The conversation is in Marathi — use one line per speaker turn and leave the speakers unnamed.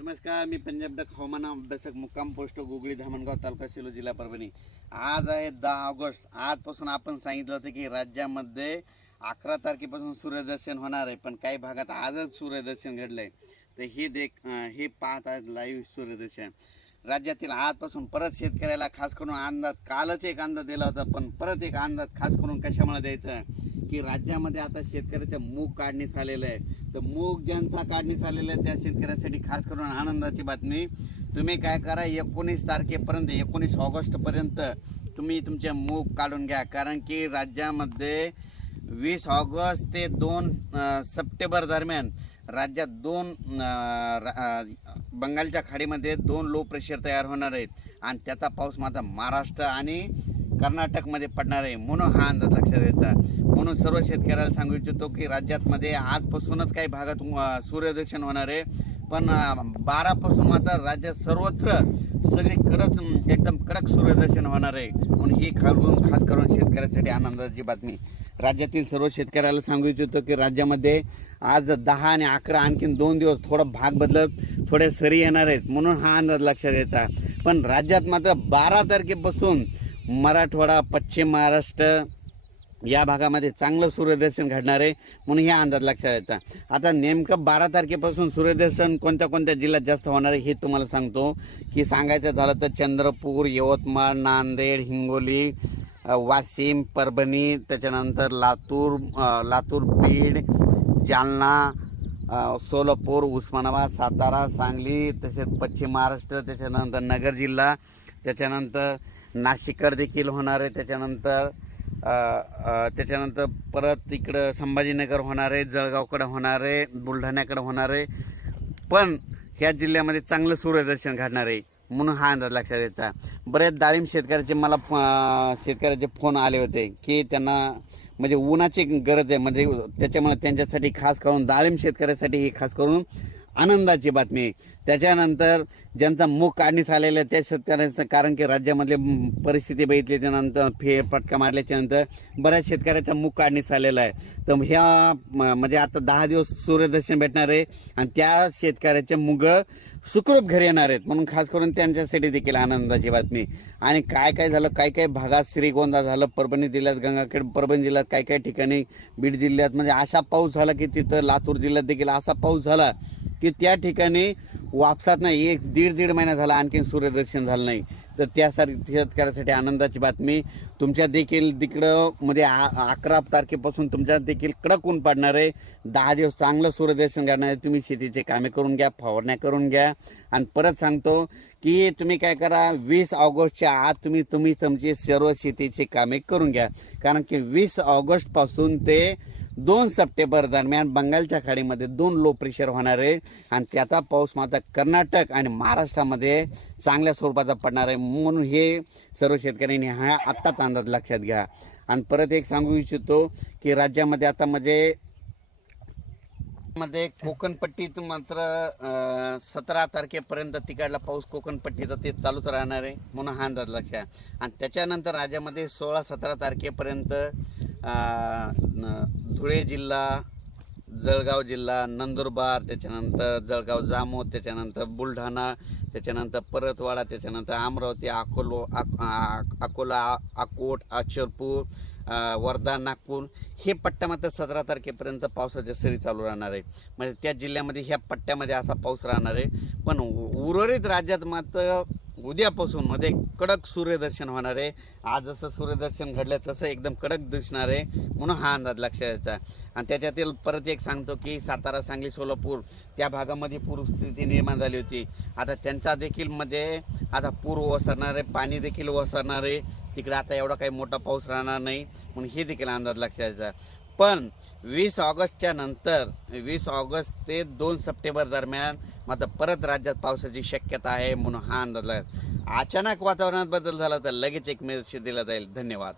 नमस्कार मी पंजाब डक हवामान अभ्यासक मुक्काम पोस्ट गुगळी धामणगाव तालुका सेलू जिल्हा परभणी. आज आहे दहा ऑगस्ट. आजपासून आपण सांगितलं होतं की राज्यामध्ये अकरा तारखेपासून सूर्यदर्शन होणार आहे पण काही भागात आजच सूर्यदर्शन घडलंय. तर हे देख हे पाहत आहेत लाईव्ह सूर्यदर्शन. राज्यातील आजपासून परत शेतकऱ्याला खास करून अंदाज कालच एक अंदाज दिला होता पण परत एक अंदाज खास करून कशामुळे द्यायचा? की राज्यामध्ये आता शेतकऱ्याच्या मूग काढणीस आलेलं आहे. तर मूग ज्यांचा काढणीस आलेला आहे त्या शेतकऱ्यासाठी खास करून आनंदाची बातमी. तुम्ही काय करा एकोणीस तारखेपर्यंत एकोणीस ऑगस्टपर्यंत तुम्ही तुमचे मूग काढून घ्या. कारण की राज्यामध्ये वीस ऑगस्ट ते दोन सप्टेंबर दरम्यान राज्यात दोन रा- बंगालच्या खाडीमध्ये दोन लो प्रेशर तयार होणार आहेत. आणि त्याचा पाऊस माझा महाराष्ट्र आणि कर्नाटकमध्ये पडणार आहे म्हणून हा अंदाज लक्षात घ्यायचा म्हणून सर्व शेतकऱ्याला सांगू इच्छितो की राज्यातमध्ये आजपासूनच काही भागात सूर्यदर्शन होणार आहे. पण बारापासून मात्र राज्यात सर्वत्र सगळे कडक एकदम कडक सूर्यदर्शन होणार आहे. म्हणून ही खालून खास करून शेतकऱ्यासाठी आनंदाची बातमी. राज्यातील सर्व शेतकऱ्याला सांगू इच्छितो की राज्यामध्ये आज दहा आणि अकरा आणखीन दोन दिवस थोडं भाग बदलत थोडे सरी येणार आहेत. म्हणून हा अंदाज लक्षात घ्यायचा पण राज्यात मात्र बारा तारखेपासून मराठवाडा पश्चिम महाराष्ट्र या भागामध्ये चांगलं सूर्यदर्शन घडणार आहे म्हणून हे अंदाज लक्षात यायचा आता नेमकं बारा तारखेपासून सूर्यदर्शन कोणत्या कोणत्या जिल्ह्यात जास्त होणार आहे हे तुम्हाला सांगतो. की सांगायचं झालं तर चंद्रपूर यवतमाळ नांदेड हिंगोली वाशिम परभणी त्याच्यानंतर लातूर लातूर बीड जालना सोलापूर उस्मानाबाद सातारा सांगली तसेच पश्चिम महाराष्ट्र त्याच्यानंतर नगर जिल्हा त्याच्यानंतर नाशिककर देखील होणार आहे त्याच्यानंतर त्याच्यानंतर परत इकडं संभाजीनगर होणार आहे जळगावकडे होणार आहे बुलढाण्याकडे होणार आहे. पण ह्या जिल्ह्यामध्ये चांगलं सूर्यदर्शन घडणार आहे म्हणून हा अंदाज लक्षात यायचा बरेच डाळिंब शेतकऱ्याचे मला शेतकऱ्याचे फोन आले होते की त्यांना म्हणजे उन्हाची गरज आहे म्हणजे त्याच्यामुळे त्यांच्यासाठी खास करून डाळिंब शेतकऱ्यासाठी ही खास करून आनंदाची बातमी आहे. त्याच्यानंतर ज्यांचा मूग काढणीस आलेला आहे त्या शेतकऱ्यांचं कारण की राज्यामधले परिस्थिती बघितली त्यानंतर फे फटका मारल्याच्यानंतर बऱ्याच शेतकऱ्याचा मूग काढणीस आलेला आहे. तर ह्या म्हणजे आता दहा दिवस सूर्यदर्शन भेटणार आहे आणि त्या शेतकऱ्याचे मुग सुखरूप घरी येणार आहेत. म्हणून खास करून त्यांच्यासाठी देखील आनंदाची बातमी. आणि काय काय झालं काय काय भागात श्रीगोंदा झालं परभणी जिल्ह्यात गंगाखेड परभणी जिल्ह्यात काय काय ठिकाणी बीड जिल्ह्यात म्हणजे असा पाऊस झाला की तिथं लातूर जिल्ह्यात देखील असा पाऊस झाला की त्या ठिकाणी वापसात नाही एक दीड दीड महिना झाला आणखीन सूर्यदर्शन झालं नाही. तर त्यासाठी शेतकऱ्यासाठी आनंदाची बातमी तुमच्या देखील तिकडं मध्ये आ- अकरा तारखेपासून तुमच्या देखील कडक ऊन पाडणार आहे. दहा दिवस चांगलं सूर्यदर्शन करणार आहे. तुम्ही शेतीचे कामे करून घ्या फवारण्या करून घ्या. आणि परत सांगतो की तुम्ही काय करा वीस ऑगस्टच्या आत तुम्ही तुम्ही तुमची सर्व शेतीची कामे करून घ्या. कारण की वीस ऑगस्टपासून ते दोन सप्टेंबर दरम्यान बंगालच्या खाडीमध्ये दोन लो प्रेशर होणार आहे. आणि त्याचा पाऊस मात्र कर्नाटक आणि महाराष्ट्रामध्ये चांगल्या स्वरूपाचा पडणार आहे. म्हणून हे सर्व शेतकऱ्यांनी हा आत्ताच अंदाज लक्षात घ्या. आणि परत एक सांगू इच्छितो की राज्यामध्ये आता म्हणजे मध्ये कोकणपट्टीत मात्र सतरा तारखेपर्यंत तिकडला पाऊस कोकणपट्टीचा ते चालूच राहणार आहे. म्हणून हा अंदाज लक्षात आणि त्याच्यानंतर राज्यामध्ये सोळा सतरा तारखेपर्यंत धुळे जिल्हा जळगाव जिल्हा नंदुरबार त्याच्यानंतर जळगाव जामोद त्याच्यानंतर बुलढाणा त्याच्यानंतर परतवाडा त्याच्यानंतर अमरावती अकोलो आ- अकोला अकोट अक्षरपूर वर्धा नागपूर. हे पट्ट्या मात्र सतरा तारखेपर्यंत पावसाच्या सरी चालू राहणार आहे. म्हणजे त्या जिल्ह्यामध्ये ह्या पट्ट्यामध्ये असा पाऊस राहणार आहे. पण उर्वरित राज्यात मात्र उद्यापासून मध्ये कडक सूर्यदर्शन होणार आहे. आज जसं सूर्यदर्शन घडलं तसं एकदम कडक दिसणार आहे. म्हणून हा अंदाज लक्षात यायचा आणि त्याच्यातील परत एक सांगतो की सातारा सांगली सोलापूर त्या भागामध्ये पूरस्थिती निर्माण झाली होती. आता त्यांचा देखील मध्ये आता पूर ओसरणार आहे पाणी देखील ओसरणार आहे. तिकडे आता एवढा काही मोठा पाऊस राहणार नाही. म्हणून हे देखील अंदाज लक्षात यायचा पण वीस ऑगस्टच्या नंतर वीस ऑगस्ट ते दोन सप्टेंबर दरम्यान मात्र परत राज्यात पावसाची शक्यता आहे म्हणून हा अंदाज अचानक वातावरणात बदल झाला तर लगेच एक मेसेज दिला जाईल. धन्यवाद.